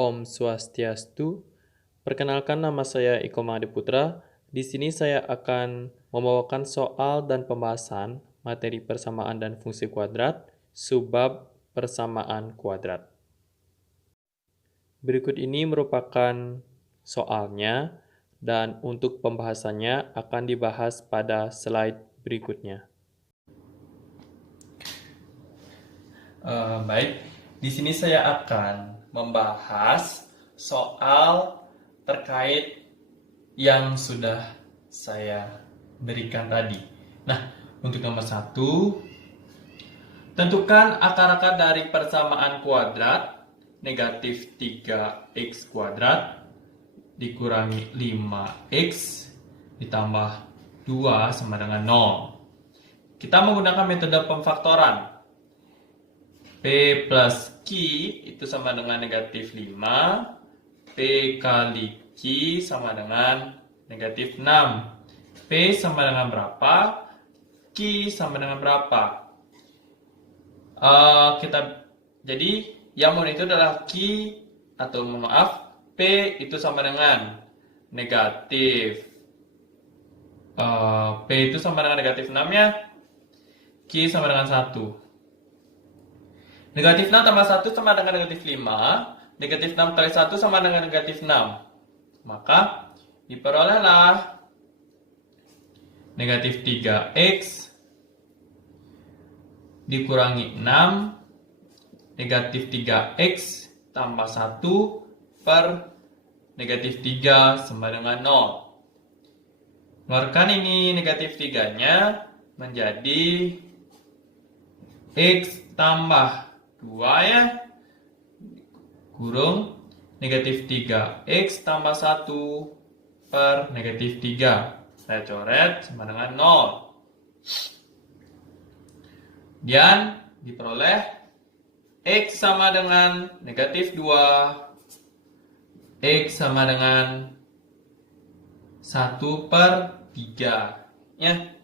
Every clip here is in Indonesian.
Om Swastiastu. Perkenalkan, nama saya Iko Mahadiputra. Di sini saya akan membawakan soal dan pembahasan materi persamaan dan fungsi kuadrat, subbab persamaan kuadrat. Berikut ini merupakan soalnya, dan untuk pembahasannya akan dibahas pada slide berikutnya. Baik, di sini saya akan membahas soal terkait yang sudah saya berikan tadi. Nah, untuk nomor 1, tentukan akar-akar dari persamaan kuadrat negatif 3x kuadrat dikurangi 5x ditambah 2 sama dengan 0. Kita menggunakan metode pemfaktoran. P plus Q itu sama dengan negatif 5. P kali Q sama dengan negatif 6. P sama dengan berapa? Q sama dengan berapa? Jadi yang itu adalah Q, atau maaf, P itu sama dengan negatif P itu sama dengan negatif 6 ya. Q sama dengan 1. Negatif 6 tambah 1 sama dengan negatif 5. Negatif 6 kali 1 sama dengan negatif 6. Maka diperolehlah negatif 3x dikurangi 6 negatif 3x tambah 1 per negatif 3 sama dengan 0. Keluarkan ini negatif 3-nya menjadi x tambah 2 ya, kurung negatif 3x tambah 1 per negatif 3. Saya coret sama dengan 0. Dan diperoleh x sama dengan negatif 2, x sama dengan 1 per 3 ya.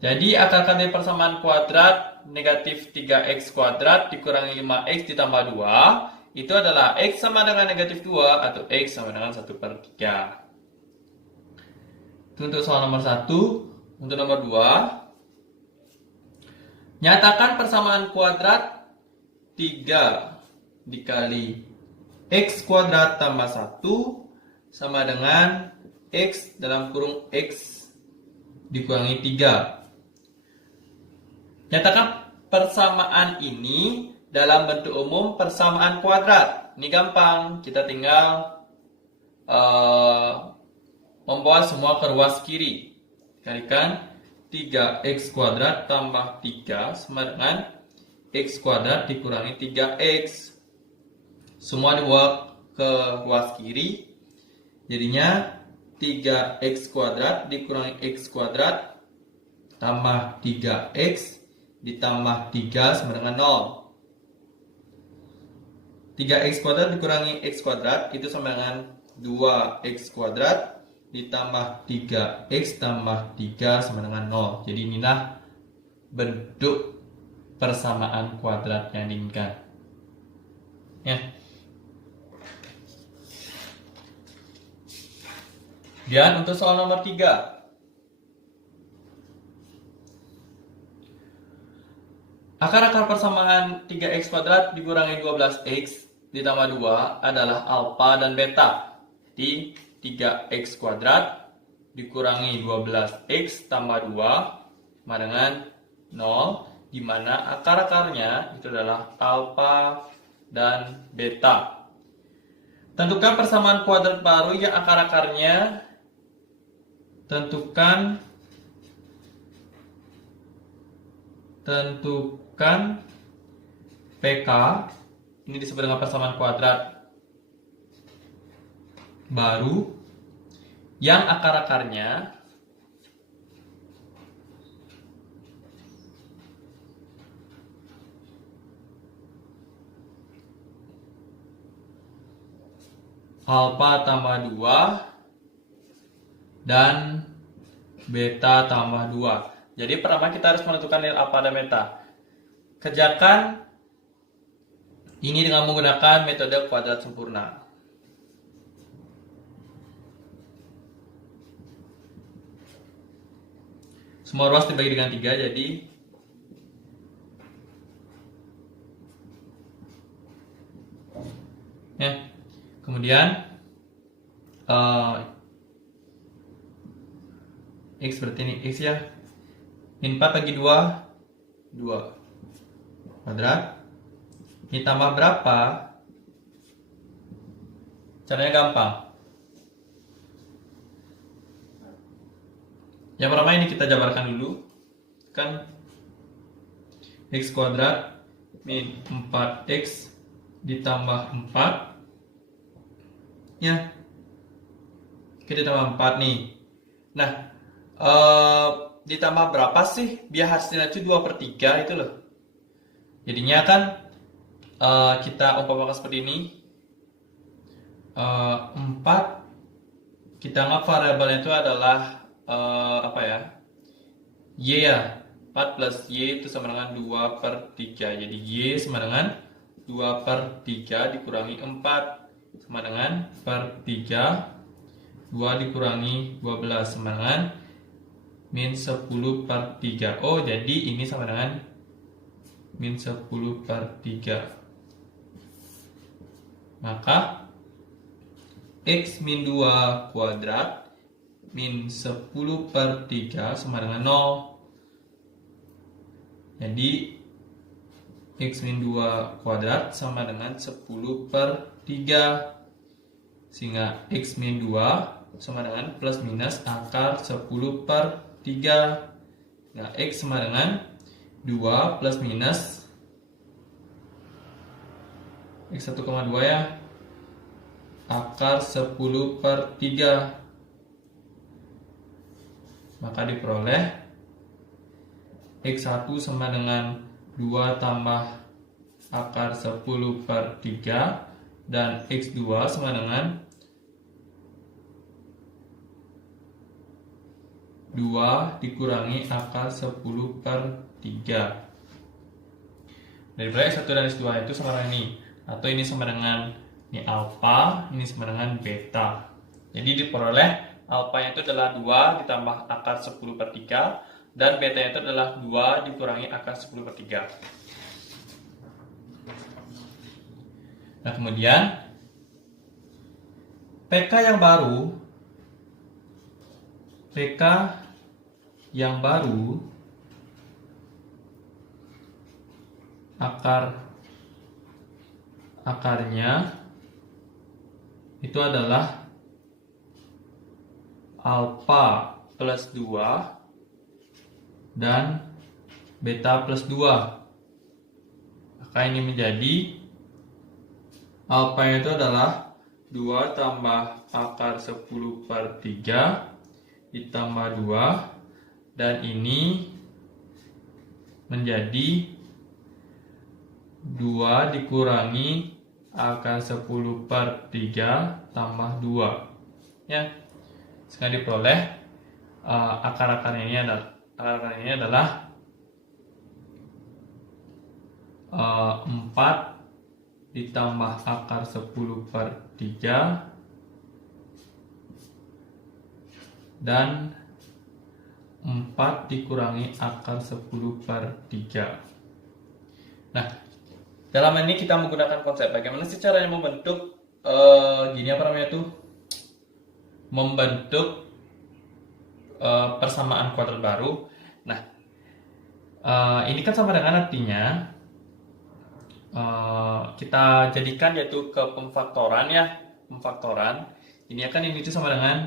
Jadi akar dari persamaan kuadrat negatif 3x kuadrat dikurangi 5x ditambah 2 itu adalah x sama dengan negatif 2 atau x sama dengan 1 per 3. Itu untuk soal nomor 1. Untuk nomor 2, nyatakan persamaan kuadrat 3 dikali x kuadrat tambah 1 sama dengan x dalam kurung x dikurangi 3. Nyatakan persamaan ini dalam bentuk umum persamaan kuadrat. Ini gampang, kita tinggal membawa semua ke ruas kiri. Kalikan 3x kuadrat tambah 3 sama dengan x kuadrat dikurangi 3x. Semua dibawa ke ruas kiri. Jadinya 3x kuadrat dikurangi x kuadrat tambah 3x ditambah 3 sama dengan 0. 3x kuadrat dikurangi x kuadrat itu sama dengan 2x kuadrat ditambah 3x tambah 3 sama dengan 0. Jadi inilah bentuk persamaan kuadrat yang diinginkan. Ya. Dan untuk soal nomor 3. Akar-akar persamaan 3x kuadrat dikurangi 12x ditambah 2 adalah alfa dan beta. Jadi 3x kuadrat dikurangi 12x tambah 2 sama dengan 0, di mana akar-akarnya itu adalah alfa dan beta. Tentukan persamaan kuadrat baru yang akar-akarnya tentukan PK, ini disebut dengan persamaan kuadrat baru yang akar-akarnya alfa tambah 2 dan beta tambah 2. Jadi pertama kita harus menentukan nilai alfa dan beta. Kerjakan Ini dengan menggunakan metode kuadrat sempurna. Semua ruas dibagi dengan 3, jadi ya. Kemudian X berarti ini X ya. Min 4 bagi 2, 2 kuadrat. Ini tambah berapa? Caranya gampang. Yang pertama ini kita jabarkan dulu. Kan X kuadrat min 4X ditambah 4 ya. Kita tambah 4 nih. Nah, ditambah berapa sih biar hasilnya itu 2/3 itu loh. Jadinya kan kita umpamakan seperti ini. 4 kita anggap variabelnya itu adalah apa ya? Y ya. 4 plus Y itu sama dengan 2/3. Jadi Y sama dengan 2/3 dikurangi 4 sama dengan per 3. 2 dikurangi 12 sama dengan min 10/3. Oh, jadi ini sama dengan min 10/3. Maka X min 2 kuadrat min 10/3 sama dengan 0. Jadi X min 2 kuadrat sama dengan 10/3. Sehingga X min 2 sama dengan plus minus akar 10/3. Nah, X sama dengan 2 plus minus X 1,2 ya, akar 10/3. Maka diperoleh X1 sama dengan 2 tambah akar 10/3 dan X2 sama dengan 2 dikurangi akar 10/3. Dari X1 dan X2 itu sama dengan ini, atau ini sama dengan ini alfa, ini sama dengan beta. Jadi diperoleh alfanya itu adalah 2 ditambah akar 10/3 dan betanya itu adalah 2 dikurangi akar 10/3. Nah, kemudian PK yang baru akarnya itu adalah alfa plus 2 dan beta plus 2. Maka ini menjadi alfa itu adalah 2 tambah akar 10/3 ditambah 2, dan ini menjadi 2 dikurangi akar 10/3 tambah 2 ya. Sekarang diperoleh akar-akarnya ini adalah 4 ditambah akar 10/3 dan 4 dikurangi akar 10/3. Nah, dalam ini kita menggunakan konsep bagaimana sih caranya membentuk membentuk persamaan kuadrat baru. Nah, ini kan sama dengan artinya kita jadikan yaitu ke pemfaktoran ya, pemfaktoran. Ini akan ini itu sama dengan,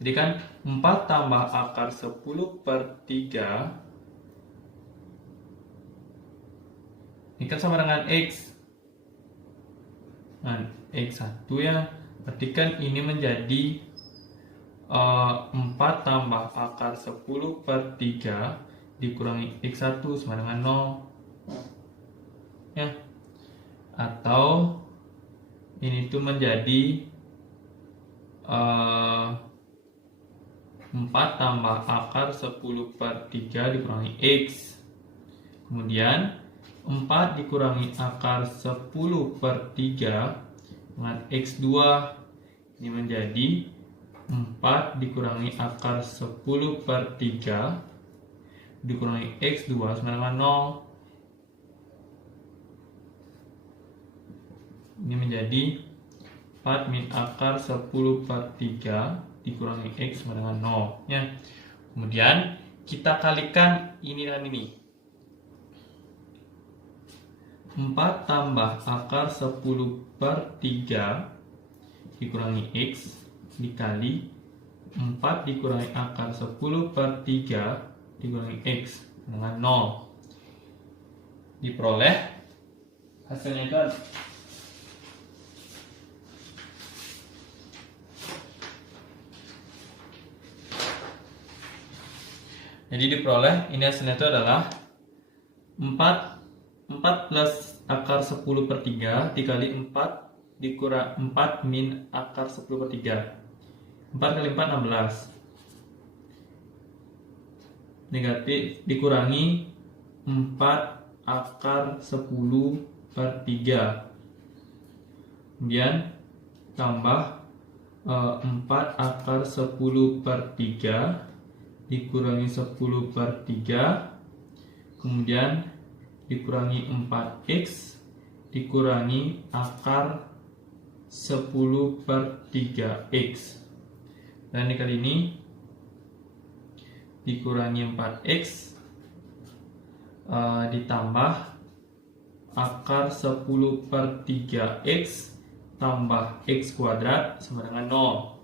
jadi kan 4 tambah akar 10/3 ini kan sama dengan X. Nah, X1 ya, berarti kan ini menjadi 4 tambah akar 10/3 dikurangi X1 sama dengan 0 ya. Atau ini tuh menjadi 4 tambah akar 10/3 dikurangi X. Kemudian 4 dikurangi akar 10 per 3 dengan X2 ini menjadi 4 dikurangi akar 10 per 3 dikurangi X2 sama dengan 0. Ini menjadi 4 min akar 10 per 3 dikurangi X sama dengan 0 ya. Kemudian kita kalikan ini dengan ini. 4 tambah akar 10 per 3 dikurangi X dikali 4 dikurangi akar 10 per 3 dikurangi X dengan 0. Diperoleh hasilnya itu ini hasilnya itu adalah 4 plus akar 10 per 3 dikali 4 dikurang 4 min akar 10 per 3. 4 kali 4 16. Negatif dikurangi 4 akar 10 per 3. Kemudian tambah 4 akar 10 per 3 dikurangi 10 per 3. Kemudian dikurangi 4x dikurangi akar 10 per 3x, dan dikali ini dikurangi 4x ditambah akar 10 per 3x tambah x kuadrat sama dengan 0.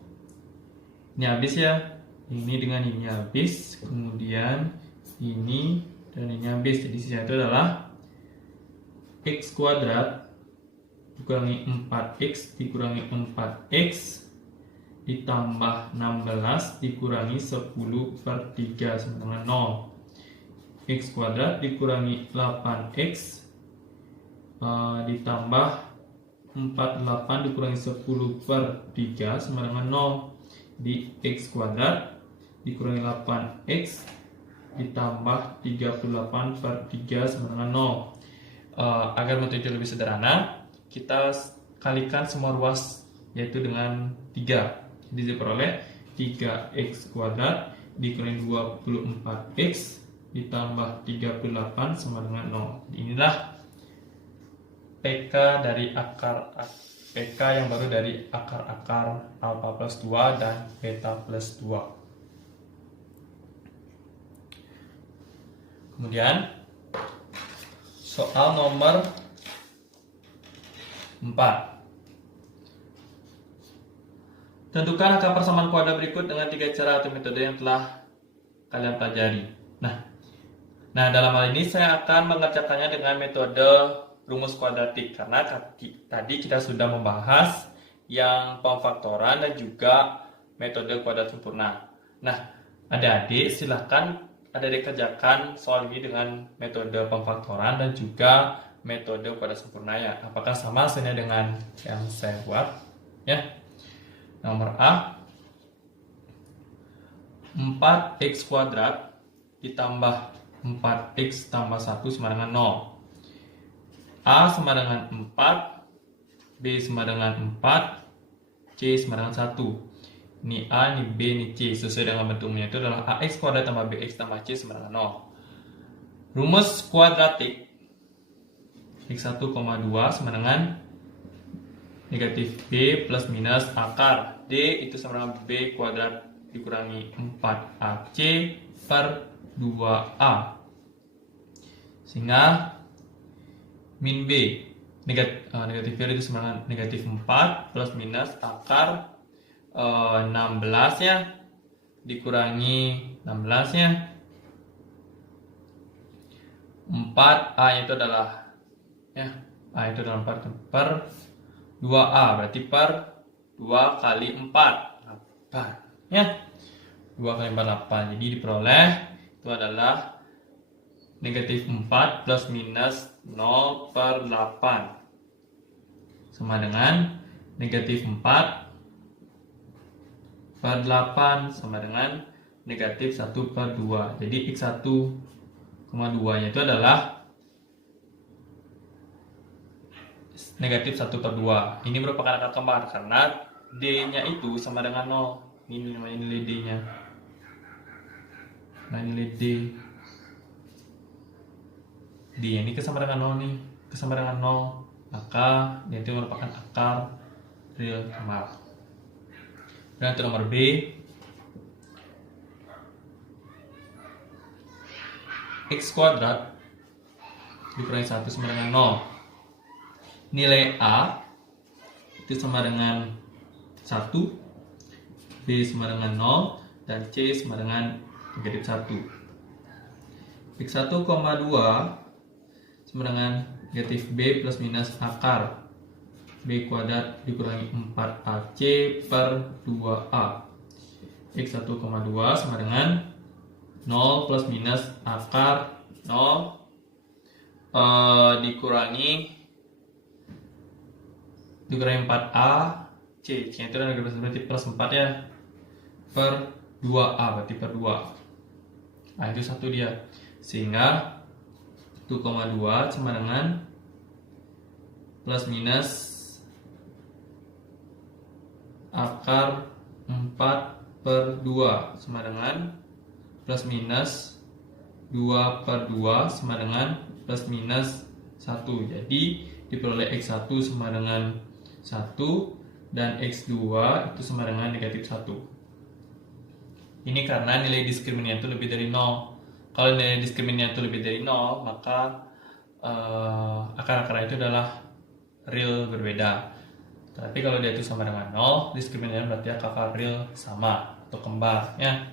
Ini habis ya, ini dengan ini habis, kemudian ini dan ini habis. Jadi sisanya itu adalah x kuadrat dikurangi 4x dikurangi 4x ditambah 16 dikurangi 10 per 3 sama dengan 0. X kuadrat dikurangi 8x ditambah 48 dikurangi 10 per 3 sama dengan 0. Di x kuadrat dikurangi 8x ditambah 38 per 3 sama dengan 0. Agar metode lebih sederhana, kita kalikan semua ruas yaitu dengan 3. Jadi diperoleh 3x kuadrat dikurangi 24x ditambah 38 sama dengan 0. Inilah PK dari PK yang baru dari akar-akar alfa plus 2 dan beta plus 2. Kemudian soal nomor 4. Tentukan angka persamaan kuadrat berikut dengan 3 cara atau metode yang telah kalian pelajari. Nah, dalam hal ini saya akan mengerjakannya dengan metode rumus kuadratik karena tadi kita sudah membahas yang pemfaktoran dan juga metode kuadrat sempurna. Nah, adik-adik silahkan adik-adik kerjakan soal ini dengan metode pemfaktoran dan juga metode kuadrat sempurna ya. Apakah sama hasilnya dengan yang saya buat? Ya. Nomor A, 4x kuadrat ditambah 4x tambah 1 sama dengan 0. A sama dengan 4, B sama dengan 4, C sama dengan 1. Ini A, ini B, ini C. Sesuai dengan bentuknya itu adalah AX kuadrat tambah BX tambah C sama dengan 0. Rumus kuadratik X1, 2 sama dengan negatif B plus minus akar D itu sama dengan B kuadrat dikurangi 4AC per 2A. Sehingga min B negatif B itu sama dengan negatif 4 plus minus akar 16 ya dikurangi 16 ya 4A itu adalah ya A itu adalah 4 per 2A berarti per 2 kali 4 8 ya 2 kali 4 8. Jadi diperoleh itu adalah negatif 4 plus minus 0 per 8 sama dengan negatif 4 per 8 sama dengan negatif 1 per 2. Jadi X1, 2 nya itu adalah negatif 1/2. Ini merupakan angka kembar karena D-nya itu sama dengan 0. Ini namanya nilai D-nya. Nah, nilai D. D ini sama dengan 0 nih. Sama dengan 0. Maka dia itu merupakan akar real kembar. Dan untuk nomor B, X kuadrat dikurangi 1 sama dengan 0. Nilai A itu sama dengan 1, B sama dengan 0, dan C sama dengan negatif 1. X1,2 sama dengan negatif B plus minus akar B kuadrat dikurangi 4AC per 2A. X1,2 sama dengan 0 plus minus akar 0 dikurangi 4A C itu negatif berarti plus 4 ya, per 2A berarti per 2. Nah, itu satu dia, sehingga 1,2 sama dengan plus minus akar 4 per 2 sama dengan plus minus 2 per 2 sama dengan plus minus 1. Jadi diperoleh X1 sama dengan 1 dan X2 itu sama dengan negatif 1. Ini karena nilai diskriminannya itu lebih dari 0. Kalau nilai diskriminannya itu lebih dari 0, maka akar-akar itu adalah real berbeda. Tapi kalau dia itu sama dengan 0, diskriminannya berarti akar real sama atau kembar ya.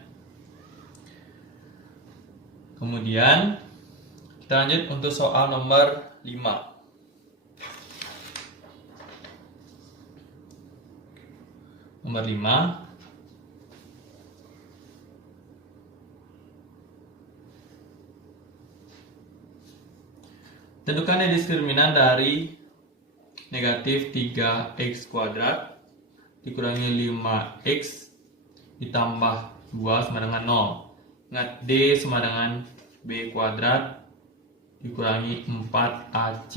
Kemudian kita lanjut untuk soal nomor 5. Nomor 5. Tentukan diskriminan dari negatif 3x kuadrat dikurangi 5x ditambah 2 sama dengan 0. Ingat, D sama dengan B kuadrat dikurangi 4AC.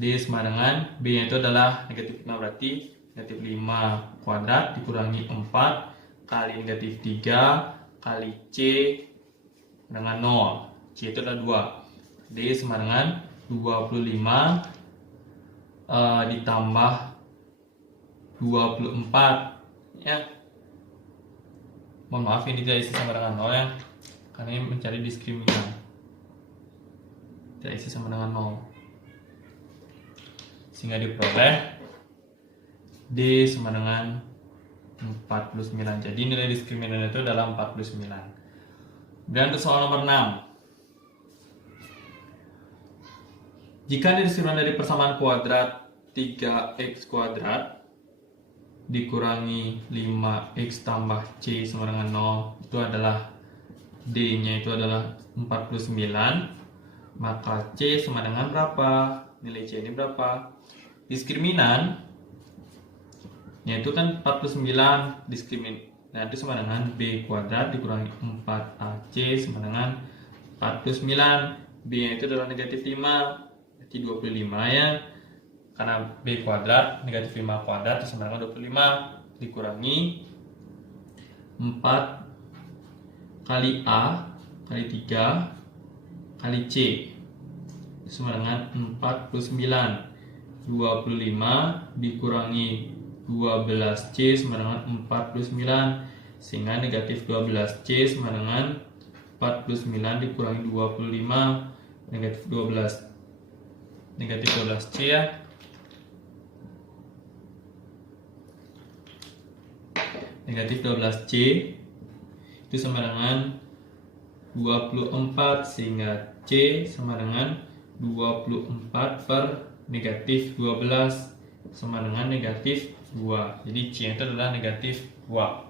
D sama dengan B nya itu adalah negatif 5, berarti negatif 5 kuadrat dikurangi 4 kali negatif 3 kali C dengan 0. C itu adalah 2. D sama dengan 25 ditambah 24 ya. Mohon maaf, ini tidak isi sama dengan 0 ya, karena ini mencari diskriminan. Tidak isi sama dengan 0, sehingga diperoleh D sama dengan 49. Jadi nilai diskriminannya itu adalah 49. Dan untuk soal nomor 6. Jika diskriminant dari persamaan kuadrat 3x kuadrat dikurangi 5x tambah C sama dengan 0 itu adalah D-nya itu adalah 49, maka C sama dengan berapa? Nilai C ini berapa? Diskriminan nya itu kan 49, diskriminan itu sama dengan B kuadrat dikurangi 4AC sama dengan 49. B nya itu adalah negatif 5, berarti 25 ya, karena B kuadrat negatif 5 kuadrat itu sama dengan 25 dikurangi 4 kali A kali 3 kali C itu sama dengan 49. 25 dikurangi 12C sama dengan 49, sehingga negatif 12C sama dengan 49 dikurangi 25, negatif 12C ya. Negatif 12C itu sama dengan 24, sehingga C sama dengan 24 per negatif 12 sama dengan negatif 2. Jadi C itu adalah negatif 2.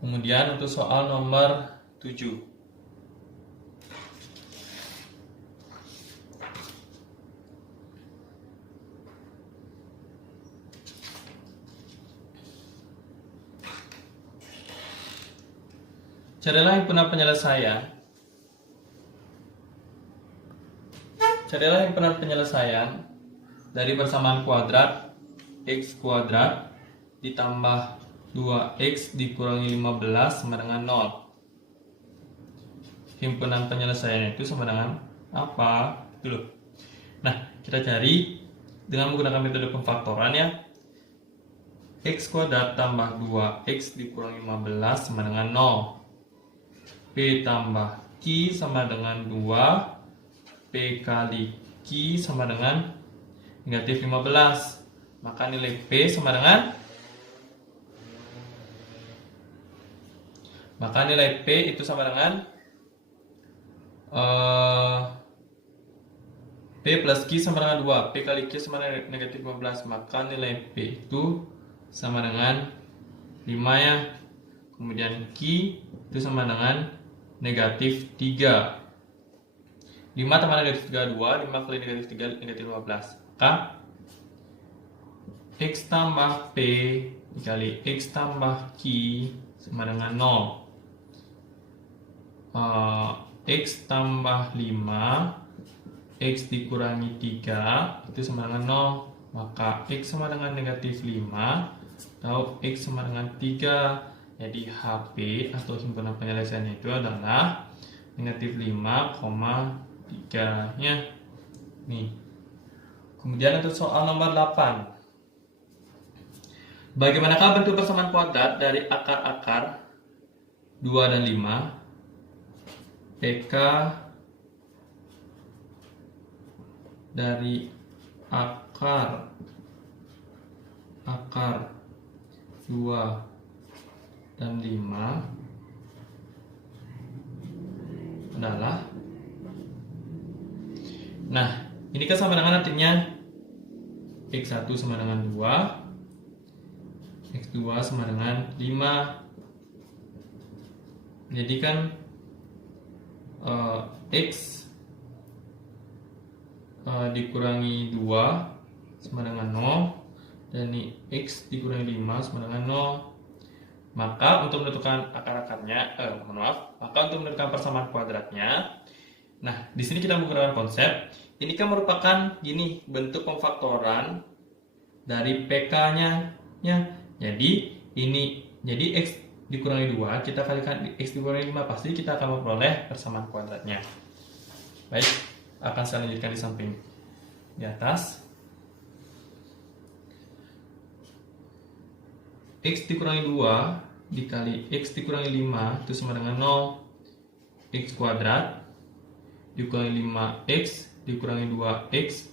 Kemudian untuk soal nomor 7. Carilah himpunan penyelesaian carilah himpunan penyelesaian dari persamaan kuadrat x kuadrat ditambah 2x dikurangi 15 sama dengan 0. Himpunan penyelesaian itu sama dengan apa? Dulu. Nah, kita cari dengan menggunakan metode pemfaktoran ya. X kuadrat tambah 2x dikurangi 15 sama dengan 0. P tambah Q sama dengan 2. P kali Q sama dengan negatif 15. Maka nilai P sama dengan P itu sama dengan P plus Q sama dengan 2. P kali Q sama dengan negatif 15. Maka nilai P itu sama dengan 5 ya. Kemudian Q itu sama dengan negatif 3. 5 tambah negatif 3, 2. 5 kali negatif 3, negatif 15. Maka X tambah P dikali X tambah Q sama dengan 0. X tambah 5 X dikurangi 3 itu sama dengan 0. Maka X sama dengan negatif 5 atau X sama dengan 3. Jadi HP atau himpunan penyelesaiannya itu adalah negatif 5,3 nya. Nih. Kemudian untuk soal nomor 8. Bagaimanakah bentuk persamaan kuadrat dari akar-akar 2 dan 5? PK dari akar 2 dan 5 adalah, nah ini kan sama dengan artinya X1 sama dengan 2, X2 sama dengan 5. Jadi kan X dikurangi 2 sama dengan 0, dan ini X dikurangi 5 sama dengan 0. Maka untuk menentukan akar-akarnya, maka untuk menentukan persamaan kuadratnya, nah di sini kita menggunakan konsep. Ini kan merupakan gini bentuk pemfaktoran dari PK-nya ya. Jadi X dikurangi 2 kita kalikan X dikurangi 5, pasti kita akan memperoleh persamaan kuadratnya. Baik, akan saya lanjutkan di samping di atas. X dikurangi 2 dikali X dikurangi 5 itu sama dengan 0. X kuadrat dikurangi 5X dikurangi 2X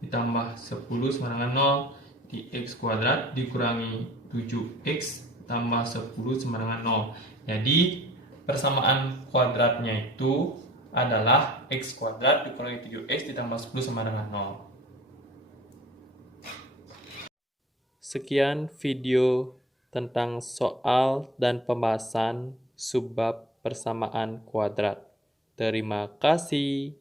ditambah 10 sama dengan 0. Di X kuadrat dikurangi 7X tambah 10 sama dengan 0. Jadi persamaan kuadratnya itu adalah X kuadrat dikurangi 7X ditambah 10 sama dengan 0. Sekian video tentang soal dan pembahasan subbab persamaan kuadrat. Terima kasih.